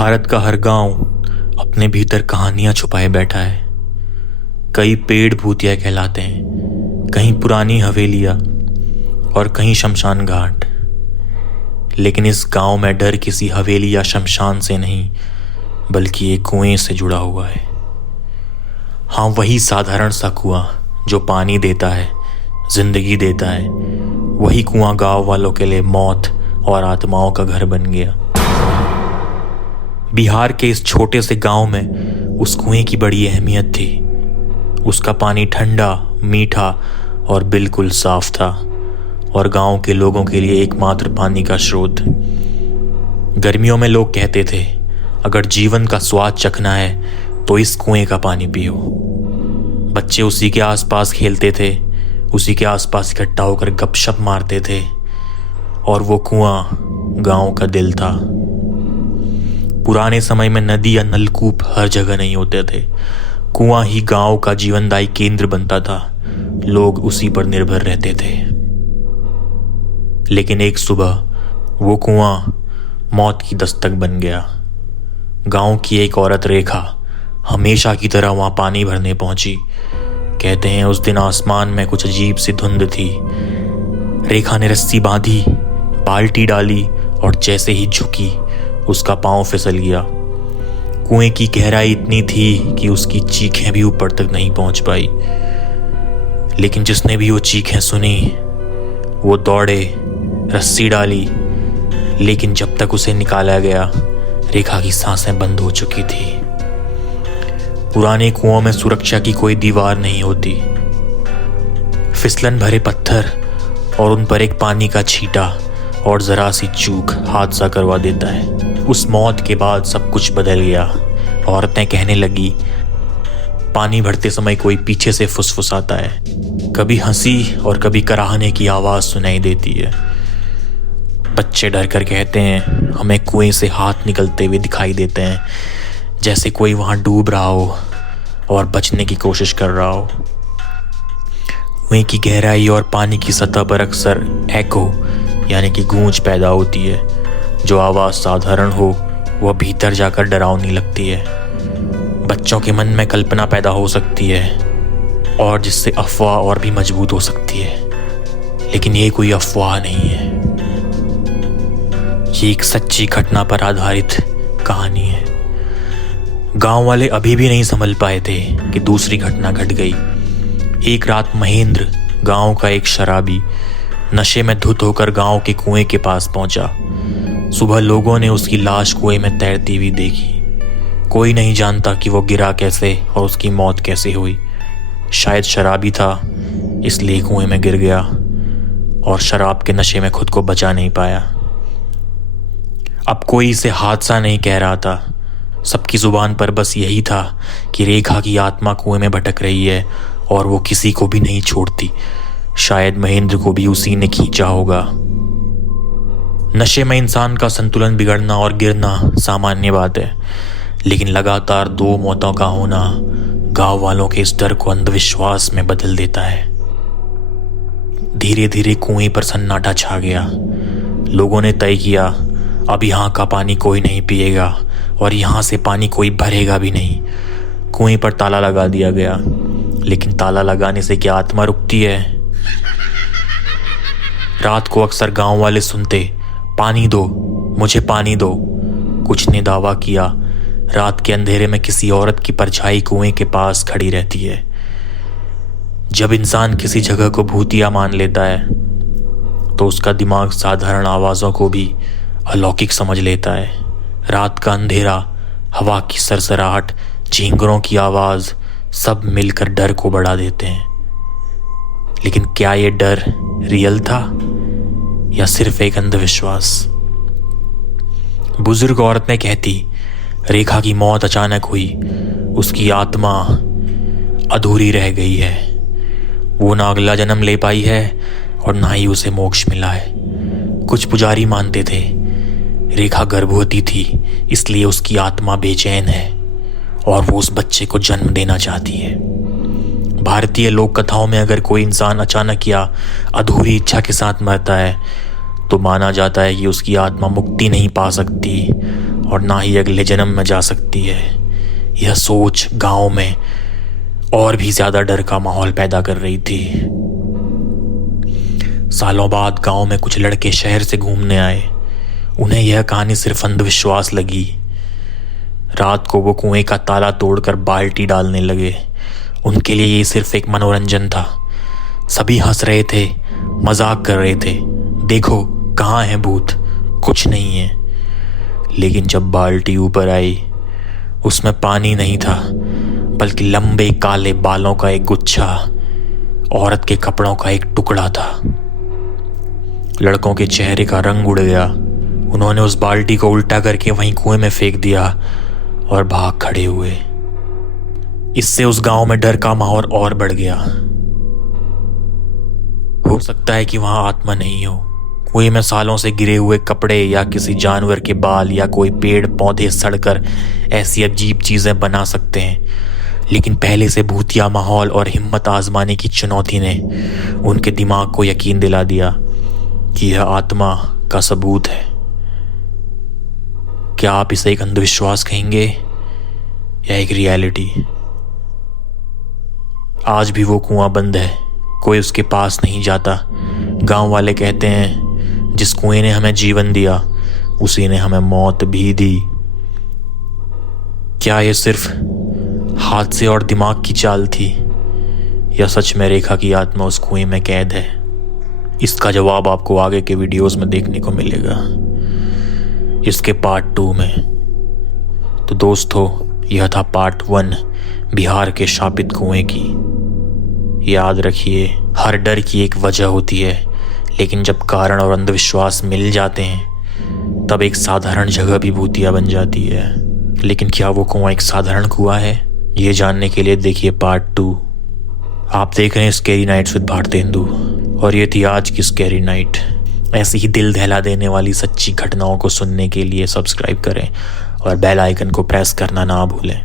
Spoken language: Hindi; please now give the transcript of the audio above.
भारत का हर गांव अपने भीतर कहानियां छुपाए बैठा है। कई पेड़ भूतिया कहलाते हैं, कहीं पुरानी हवेलियां और कहीं शमशान घाट। लेकिन इस गांव में डर किसी हवेली या शमशान से नहीं, बल्कि एक कुएं से जुड़ा हुआ है। हाँ, वही साधारण सा कुआं जो पानी देता है, जिंदगी देता है। वही कुआं गांव वालों के लिए मौत और आत्माओं का घर बन गया। बिहार के इस छोटे से गांव में उस कुएं की बड़ी अहमियत थी। उसका पानी ठंडा, मीठा और बिल्कुल साफ था, और गांव के लोगों के लिए एकमात्र पानी का स्रोत। गर्मियों में लोग कहते थे, अगर जीवन का स्वाद चखना है तो इस कुएं का पानी पियो। बच्चे उसी के आसपास खेलते थे, उसी के आसपास इकट्ठा होकर गपशप मारते थे, और वो कुआं गांव का दिल था। पुराने समय में नदी या नलकूप हर जगह नहीं होते थे। कुआं ही गांव का जीवनदायी केंद्र बनता था। लोग उसी पर निर्भर रहते थे। लेकिन एक सुबह वो कुआं मौत की दस्तक बन गया। गांव की एक औरत रेखा हमेशा की तरह वहां पानी भरने पहुंची। कहते हैं उस दिन आसमान में कुछ अजीब सी धुंध थी। रेखा ने रस्सी बांधी, बाल्टी डाली, और जैसे ही झुकी उसका पांव फिसल गया। कुएं की गहराई इतनी थी कि उसकी चीखें भी ऊपर तक नहीं पहुंच पाई। लेकिन जिसने भी वो चीखें सुनी वो दौड़े, रस्सी डाली, लेकिन जब तक उसे निकाला गया रेखा की सांसें बंद हो चुकी थी। पुराने कुओं में सुरक्षा की कोई दीवार नहीं होती। फिसलन भरे पत्थर और उन पर एक पानी का छींटा और जरा सी चूक हादसा करवा देता है। उस मौत के बाद सब कुछ बदल गया। औरतें कहने लगी, पानी भरते समय कोई पीछे से फुसफुसाता है। कभी हंसी और कभी कराहने की आवाज सुनाई देती है। बच्चे डर कर कहते हैं, हमें कुएं से हाथ निकलते हुए दिखाई देते हैं, जैसे कोई वहां डूब रहा हो और बचने की कोशिश कर रहा हो। कुएं की गहराई और पानी की सतह पर अक्सर एको यानी कि गूंज पैदा होती है। जो आवाज साधारण हो वह भीतर जाकर डरावनी लगती है। बच्चों के मन में कल्पना पैदा हो सकती है, और जिससे अफवाह और भी मजबूत हो सकती है। लेकिन ये कोई अफवाह नहीं है, ये एक सच्ची घटना पर आधारित कहानी है। गांव वाले अभी भी नहीं समझ पाए थे कि दूसरी घटना घट गई। एक रात महेंद्र, गांव का एक शराबी, नशे में धुत होकर गांव के कुएं के पास पहुंचा। सुबह लोगों ने उसकी लाश कुएं में तैरती हुई देखी। कोई नहीं जानता कि वो गिरा कैसे और उसकी मौत कैसे हुई। शायद शराबी था, इसलिए कुएं में गिर गया और शराब के नशे में खुद को बचा नहीं पाया। अब कोई इसे हादसा नहीं कह रहा था। सबकी जुबान पर बस यही था कि रेखा की आत्मा कुएं में भटक रही है और वो किसी को भी नहीं छोड़ती। शायद महेंद्र को भी उसी ने खींचा होगा। नशे में इंसान का संतुलन बिगड़ना और गिरना सामान्य बात है, लेकिन लगातार 2 मौतों का होना गांव वालों के इस डर को अंधविश्वास में बदल देता है। धीरे धीरे कुएं पर सन्नाटा छा गया। लोगों ने तय किया, अब यहाँ का पानी कोई नहीं पिएगा और यहाँ से पानी कोई भरेगा भी नहीं। कुएं पर ताला लगा दिया गया। लेकिन ताला लगाने से क्या आत्मा रुकती है? रात को अक्सर गांव वाले सुनते, पानी दो, मुझे पानी दो। कुछ ने दावा किया, रात के अंधेरे में किसी औरत की परछाई कुएं के पास खड़ी रहती है। जब इंसान किसी जगह को भूतिया मान लेता है तो उसका दिमाग साधारण आवाज़ों को भी अलौकिक समझ लेता है। रात का अंधेरा, हवा की सरसराहट, झींगरों की आवाज़, सब मिलकर डर को बढ़ा देते हैं। लेकिन क्या ये डर रियल था या सिर्फ एक अंधविश्वास? बुजुर्ग औरतें कहती, रेखा की मौत अचानक हुई। उसकी आत्मा अधूरी रह गई है। वो ना अगला जन्म ले पाई है और ना ही उसे मोक्ष मिला है। कुछ पुजारी मानते थे रेखा गर्भवती थी, इसलिए उसकी आत्मा बेचैन है और वो उस बच्चे को जन्म देना चाहती है। भारतीय लोक कथाओं में अगर कोई इंसान अचानक या अधूरी इच्छा के साथ मरता है तो माना जाता है कि उसकी आत्मा मुक्ति नहीं पा सकती और ना ही अगले जन्म में जा सकती है। यह सोच गांव में और भी ज्यादा डर का माहौल पैदा कर रही थी। सालों बाद गांव में कुछ लड़के शहर से घूमने आए। उन्हें यह कहानी सिर्फ अंधविश्वास लगी। रात को वो कुएं का ताला तोड़कर बाल्टी डालने लगे। उनके लिए ये सिर्फ एक मनोरंजन था। सभी हंस रहे थे, मजाक कर रहे थे, देखो कहाँ है भूत, कुछ नहीं है। लेकिन जब बाल्टी ऊपर आई, उसमें पानी नहीं था, बल्कि लंबे काले बालों का एक गुच्छा, औरत के कपड़ों का एक टुकड़ा था। लड़कों के चेहरे का रंग उड़ गया। उन्होंने उस बाल्टी को उल्टा करके वहीं कुएं में फेंक दिया और भाग खड़े हुए। इससे उस गांव में डर का माहौल और बढ़ गया। हो सकता है कि वहां आत्मा नहीं हो। कुएं में सालों से गिरे हुए कपड़े या किसी जानवर के बाल या कोई पेड़ पौधे सड़कर ऐसी अजीब चीजें बना सकते हैं, लेकिन पहले से भूतिया माहौल और हिम्मत आजमाने की चुनौती ने उनके दिमाग को यकीन दिला दिया कि यह आत्मा का सबूत है। क्या आप इसे एक अंधविश्वास कहेंगे या एक रियलिटी? आज भी वो कुआं बंद है, कोई उसके पास नहीं जाता। गांव वाले कहते हैं, जिस कुएं ने हमें जीवन दिया, उसी ने हमें मौत भी दी। क्या ये सिर्फ हादसे और दिमाग की चाल थी, या सच में रेखा की आत्मा उस कुएं में कैद है? इसका जवाब आपको आगे के वीडियोस में देखने को मिलेगा, इसके पार्ट 2 में। तो दोस्तों, यह था पार्ट 1 बिहार के शापित कुएं की। याद रखिए, हर डर की एक वजह होती है, लेकिन जब कारण और अंधविश्वास मिल जाते हैं, तब एक साधारण जगह भी भूतिया बन जाती है। लेकिन क्या वो कुआं एक साधारण कुआं है? ये जानने के लिए देखिए पार्ट 2। आप देख रहे हैं स्कैरी नाइट्स विद भारतेंदु, और ये थी आज की स्कैरी नाइट। ऐसी ही दिल दहला देने वाली सच्ची घटनाओं को सुनने के लिए सब्सक्राइब करें और बेल आइकन को प्रेस करना ना भूलें।